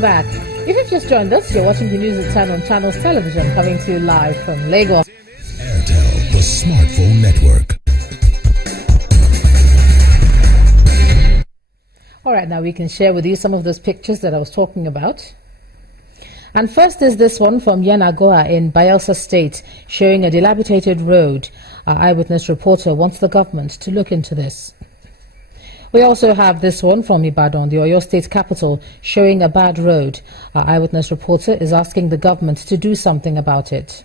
welcome back. If you've just joined us, you're watching the news at 10 on Channels Television, coming to you live from Lagos. Airtel, the smartphone network. All right, now we can share with you some of those pictures that I was talking about. And first is this one from Yenagoa in Bayelsa State, showing a dilapidated road. Our eyewitness reporter wants the government to look into this. We also have this one from Ibadan, the Oyo State capital, showing a bad road. Our eyewitness reporter is asking the government to do something about it.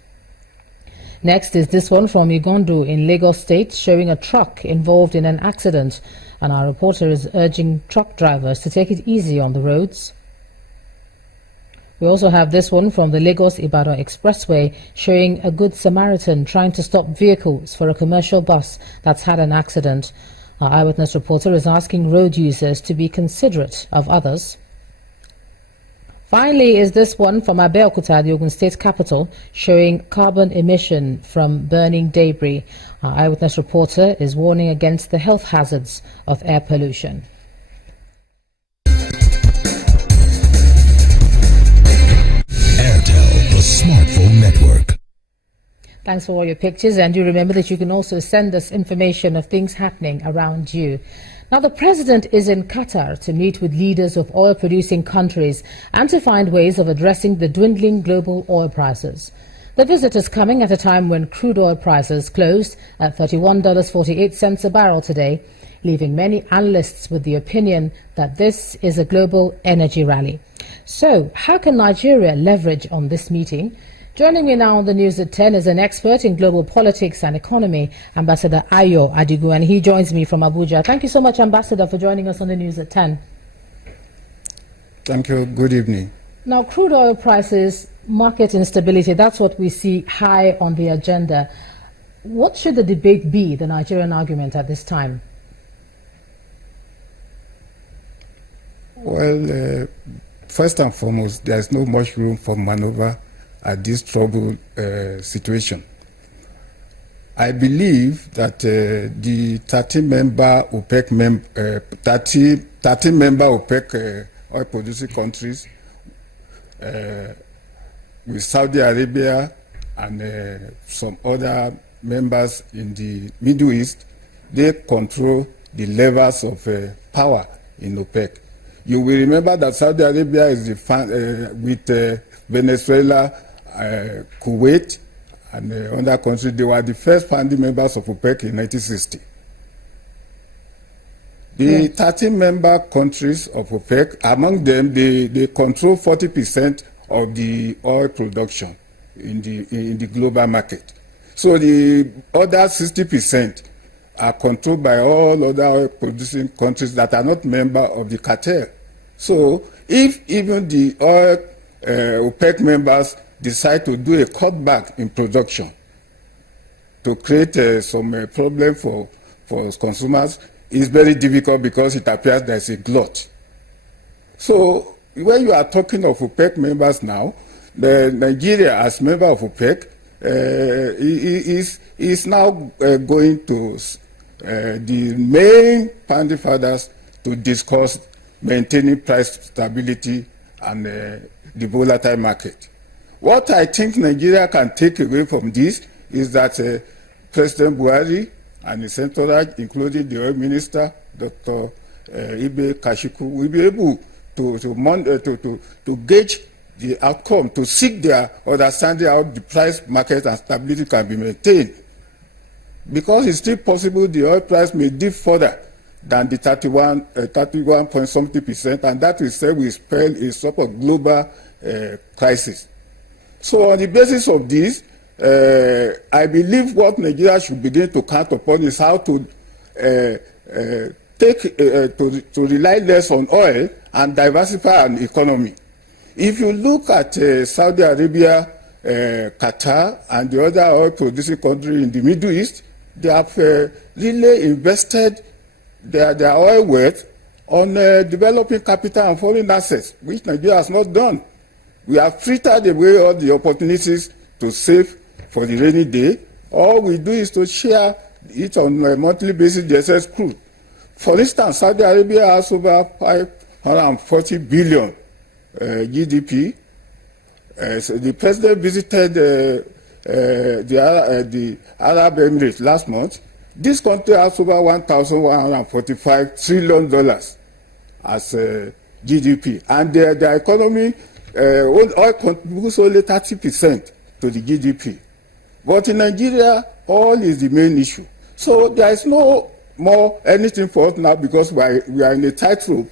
Next is this one from Igondo in Lagos State, showing a truck involved in an accident. And our reporter is urging truck drivers to take it easy on the roads. We also have this one from the Lagos-Ibadan Expressway, showing a good Samaritan trying to stop vehicles for a commercial bus that's had an accident. Our eyewitness reporter is asking road users to be considerate of others. Finally is this one from Abeokuta, the Ogun State capital, showing carbon emission from burning debris. Our eyewitness reporter is warning against the health hazards of air pollution. Airtel, the smartphone network. Thanks for all your pictures, and do remember that you can also send us information of things happening around you. Now, the president is in Qatar to meet with leaders of oil-producing countries and to find ways of addressing the dwindling global oil prices. The visit is coming at a time when crude oil prices closed at $31.48 a barrel today, leaving many analysts with the opinion that this is a global energy rally. So, how can Nigeria leverage on this meeting? Joining me now on the news at 10 is an expert in global politics and economy, Ambassador Ayo Adigu, and he joins me from Abuja. Thank you so much, Ambassador, for joining us on the news at 10. Thank you. Good evening. Now, crude oil prices, market instability, that's what we see high on the agenda. What should the debate be, the Nigerian argument at this time? Well, first and foremost, there's not much room for maneuver at this troubled situation. I believe that the 13-member OPEC oil-producing countries, with Saudi Arabia and some other members in the Middle East, they control the levers of power in OPEC. You will remember that Saudi Arabia is with Venezuela, Kuwait, and other countries. They were the first founding members of OPEC in 1960. The 13-member countries of OPEC, among them, they control 40% of the oil production in the global market. So the other 60% are controlled by all other oil-producing countries that are not members of the cartel. So if even the OPEC members decide to do a cutback in production to create some problem for consumers, it's very difficult because it appears there's a glut. So when you are talking of OPEC members now, Nigeria as member of OPEC is now going to the main founding fathers to discuss maintaining price stability and the volatile market. What I think Nigeria can take away from this is that President Buhari and his entourage, including the oil minister, Dr. Ibe Kashiku, will be able to gauge the outcome, to seek their understanding how the price market and stability can be maintained. Because it's still possible the oil price may dip further than the 31 point something percent, and that will say we spell a sort of global crisis. So on the basis of this, I believe what Nigeria should begin to count upon is how to rely less on oil and diversify an economy. If you look at Saudi Arabia, Qatar, and the other oil-producing countries in the Middle East, they have really invested their oil wealth on developing capital and foreign assets, which Nigeria has not done. We have frittered away all the opportunities to save for the rainy day. All we do is to share it on a monthly basis, the excess crude. For instance, Saudi Arabia has over 540 billion GDP. So the president visited the Arab Emirates last month. This country has over $1,145 trillion as GDP, and their economy oil contributes only 30% to the GDP. But in Nigeria, oil is the main issue. So there is no more anything for us now because we are in a tightrope.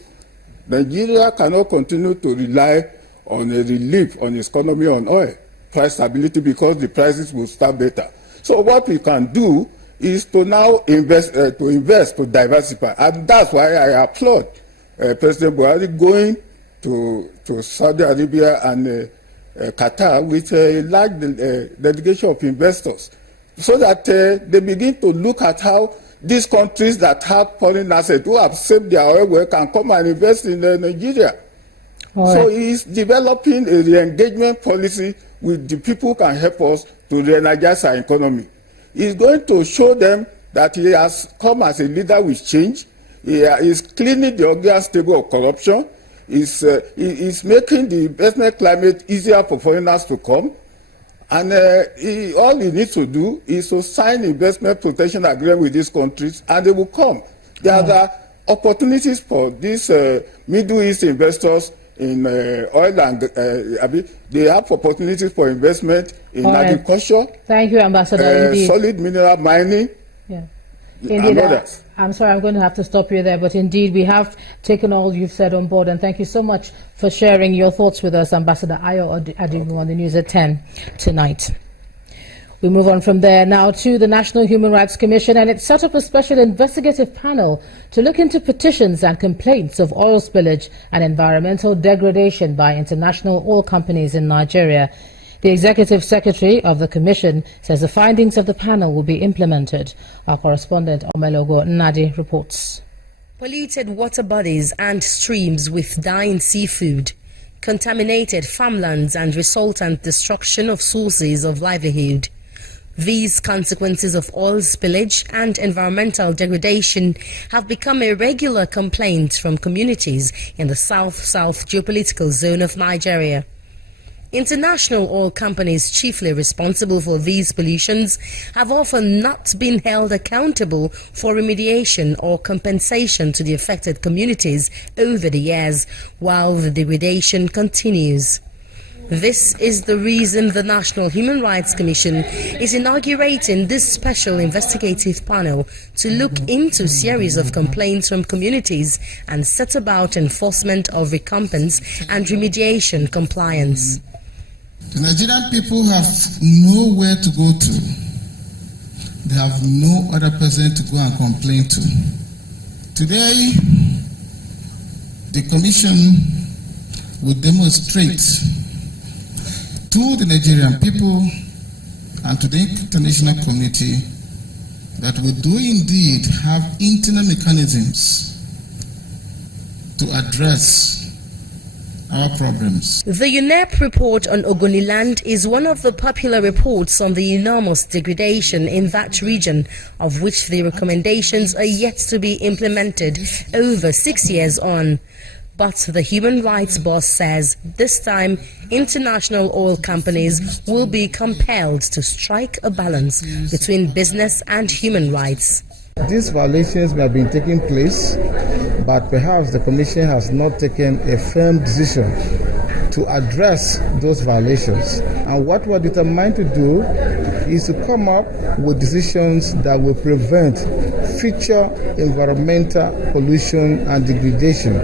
Nigeria cannot continue to rely on a relief on its economy on oil price stability because the prices will start better. So what we can do is to now invest, to diversify, and that's why I applaud President Buhari going to Saudi Arabia and Qatar with a large delegation of investors, so that they begin to look at how these countries that have foreign assets who have saved their oil well can come and invest in Nigeria. Right. So he's developing a re-engagement policy with the people who can help us to re-energize our economy. He's going to show them that he has come as a leader with change. He is cleaning the ugly and stable of corruption. He's making the investment climate easier for foreigners to come. And all he needs to do is to sign investment protection agreement with these countries, and they will come. There are opportunities for these Middle East investors in oil and they have opportunities for investment in agriculture. Thank you, Ambassador. Solid mineral mining. Yeah. Indeed, I'm sorry, I'm going to have to stop you there, but indeed we have taken all you've said on board, and thank you so much for sharing your thoughts with us, Ambassador Ayo Adigun, on the news at 10 tonight. We move on from there now to the National Human Rights Commission, and it set up a special investigative panel to look into petitions and complaints of oil spillage and environmental degradation by international oil companies in Nigeria. The Executive Secretary of the Commission says the findings of the panel will be implemented. Our correspondent Omelogo Nnadi reports. Polluted water bodies and streams with dying seafood, contaminated farmlands and resultant destruction of sources of livelihood. These consequences of oil spillage and environmental degradation have become a regular complaint from communities in the south-south geopolitical zone of Nigeria. International oil companies chiefly responsible for these pollutions have often not been held accountable for remediation or compensation to the affected communities over the years, while the degradation continues. This is the reason the National Human Rights Commission is inaugurating this special investigative panel to look into series of complaints from communities and set about enforcement of recompense and remediation compliance. The Nigerian people have nowhere to go to. They have no other person to go and complain to. Today, the Commission will demonstrate to the Nigerian people and to the international community that we do indeed have internal mechanisms to address our problems. The UNEP report on Ogoniland is one of the popular reports on the enormous degradation in that region, of which the recommendations are yet to be implemented over 6 years on. But the human rights boss says this time international oil companies will be compelled to strike a balance between business and human rights. These violations may have been taking place, but perhaps the Commission has not taken a firm decision to address those violations. And what we're determined to do is to come up with decisions that will prevent future environmental pollution and degradation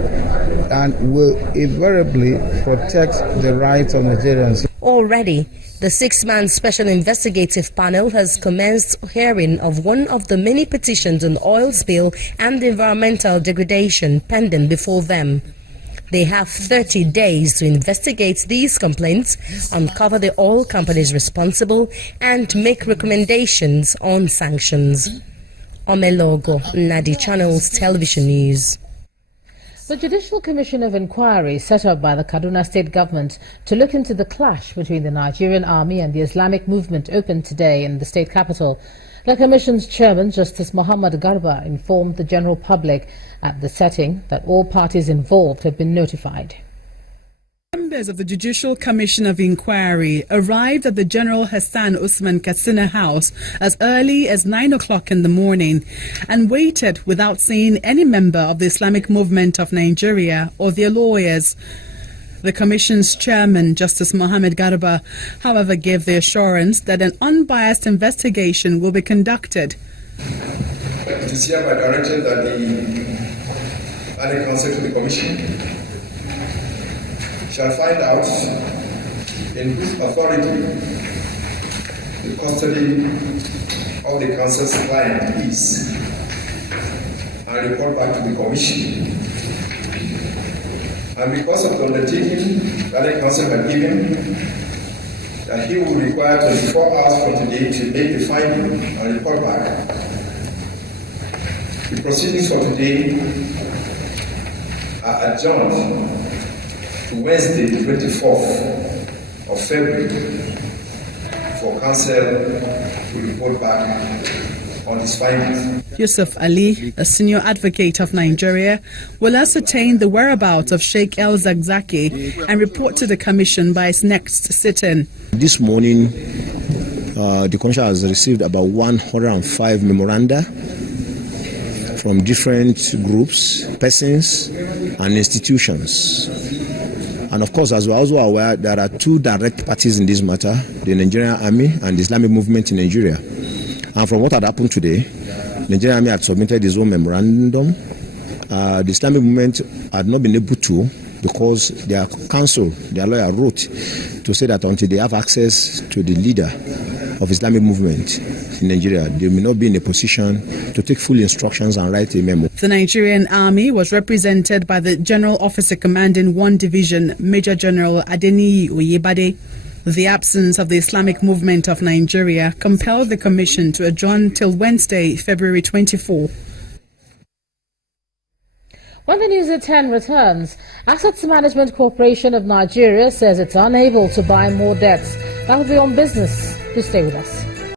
and will invariably protect the rights of Nigerians. Already, the 6-man special investigative panel has commenced hearing of one of the many petitions on oil spill and environmental degradation pending before them. They have 30 days to investigate these complaints, uncover the oil companies responsible, and make recommendations on sanctions. Omelogo, Nadi Channels Television News. The Judicial Commission of Inquiry set up by the Kaduna State Government to look into the clash between the Nigerian Army and the Islamic movement opened today in the state capital. The Commission's chairman, Justice Muhammad Garba, informed the general public at the setting that all parties involved had been notified. Members of the Judicial Commission of Inquiry arrived at the General Hassan Usman Katsina House as early as 9 o'clock in the morning and waited without seeing any member of the Islamic Movement of Nigeria or their lawyers. The Commission's chairman, Justice Mohammed Garba, however, gave the assurance that an unbiased investigation will be conducted. It is hereby directed that the Added Counsel to the Commission shall find out in whose authority the custody of the counsel's client is and report back to the Commission. And because of the undertaking that the counsel had given, that he will require 24 hours from today to make the finding and report back, the proceedings for today are adjourned to Wednesday, the 24th of February, for counsel to report back on his findings. Yusuf Ali, a senior advocate of Nigeria, will ascertain the whereabouts of Sheikh El Zakzaki and report to the Commission by its next sit-in. This morning, the Commission has received about 105 memoranda from different groups, persons, and institutions. And of course, as we're also aware, there are two direct parties in this matter, the Nigerian Army and the Islamic Movement in Nigeria. And from what had happened today, the Nigerian Army had submitted its own memorandum. The Islamic Movement had not been able to, because their counsel, their lawyer, wrote to say that until they have access to the leader of Islamic Movement in Nigeria, they may not be in a position to take full instructions and write a memo. The Nigerian Army was represented by the General Officer Commanding 1 Division, Major General Adeniyi Oyebade. The absence of the Islamic Movement of Nigeria compelled the Commission to adjourn till Wednesday, February 24. When the news at 10 returns, Assets Management Corporation of Nigeria says it's unable to buy more debts. That will be on business. Please stay with us.